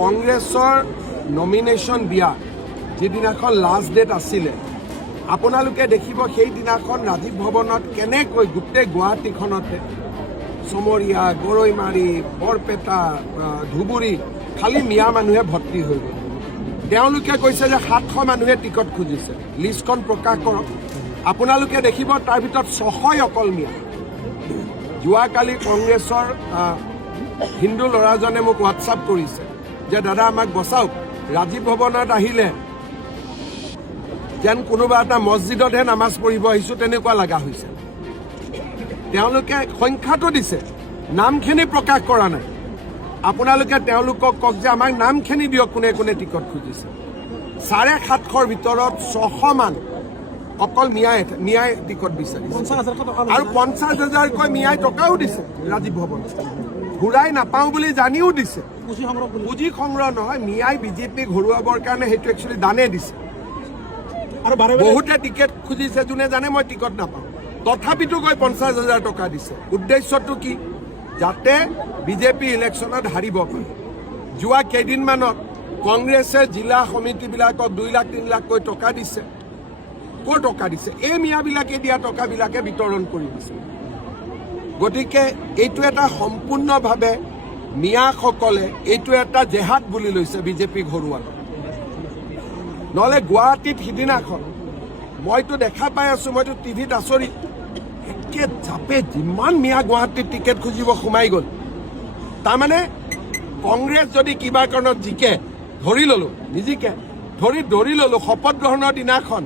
কংগ্ৰেছৰ নমিনেশ্যন দিয়া যিদিনাখন লাষ্ট ডেট আছিলে আপোনালোকে দেখিব সেইদিনাখন ৰাজীৱ ভৱনত কেনেকৈ গোটেই গুৱাহাটীখনতে চমৰীয়া গৰৈমাৰী বৰপেটা ধুবুৰী খালি মিয়া মানুহে ভৰ্তি হৈ গ'ল। তেওঁলোকে কৈছে যে 700 মানুহে টিকট খুজিছে, লিষ্টখন প্ৰকাশ কৰক। আপোনালোকে দেখিব তাৰ ভিতৰত 600 অকল মিয়া। যোৱাকালি কংগ্ৰেছৰ হিন্দু ল'ৰাজনে মোক হোৱাটছআপ কৰিছে যে দাদা আমাক বচাওক, ৰাজীৱ ভৱনত আহিলে যেন কোনোবা এটা মছজিদতহে নামাজ পঢ়িব আহিছোঁ তেনেকুৱা লগা হৈছে। তেওঁলোকে সংখ্যাটো দিছে, নামখিনি প্ৰকাশ কৰা নাই। আপোনালোকে তেওঁলোকক কওক যে আমাক নামখিনি দিয়ক, কোনে কোনে টিকট খুজিছে। 750ৰ ভিতৰত 600 মান অকল মিয়াই টিকট বিচাৰিছে আৰু 50,000কৈ মিয়াই টকাও দিছে। ৰাজীৱ ভৱনত ঘূৰাই নাপাওঁ বুলি জানিও দিছে। পুঁজি সংগ্ৰহ নহয়, মিয়াই বিজেপিক হৰুৱাবৰ কাৰণে সেইটো একচুৱেলি দানে দিছে। বহুতে টিকেট খুজিছে, যোনে জানে মই টিকট নাপাওঁ, তথাপিতো গৈ 50,000 টকা দিছে। উদ্দেশ্যটো কি? যাতে বিজেপি ইলেকশ্যনত হাৰিব পাৰে। যোৱা কেইদিনমানত কংগ্ৰেছে জিলা সমিতিবিলাকক 2 লাখ 3 লাখকৈ টকা দিছে। ক'ৰ টকা দিছে? এই মিয়াবিলাকে দিয়া টকাবিলাকে বিতৰণ কৰি দিছে। গতিকে এইটো এটা সম্পূৰ্ণভাৱে মিয়াসকলে এইটো এটা জেহাদ বুলি লৈছে বিজেপিক হৰুৱাবলৈ। নহ'লে গুৱাহাটীত সিদিনাখন মইতো দেখা পাই আছোঁ, মইতো টিভিত আচৰিত, একে জাপে যিমান মিয়া গুৱাহাটীত টিকেট খুজিব সোমাই গ'ল। তাৰমানে কংগ্ৰেছ যদি কিবা কাৰণত জিকে, ধৰি ল'লোঁ, নিজিকে ধৰি ল'লোঁ, শপত গ্ৰহণৰ দিনাখন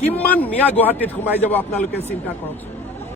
কিমান মিয়া গুৱাহাটীত সোমাই যাব আপোনালোকে চিন্তা কৰকচোন।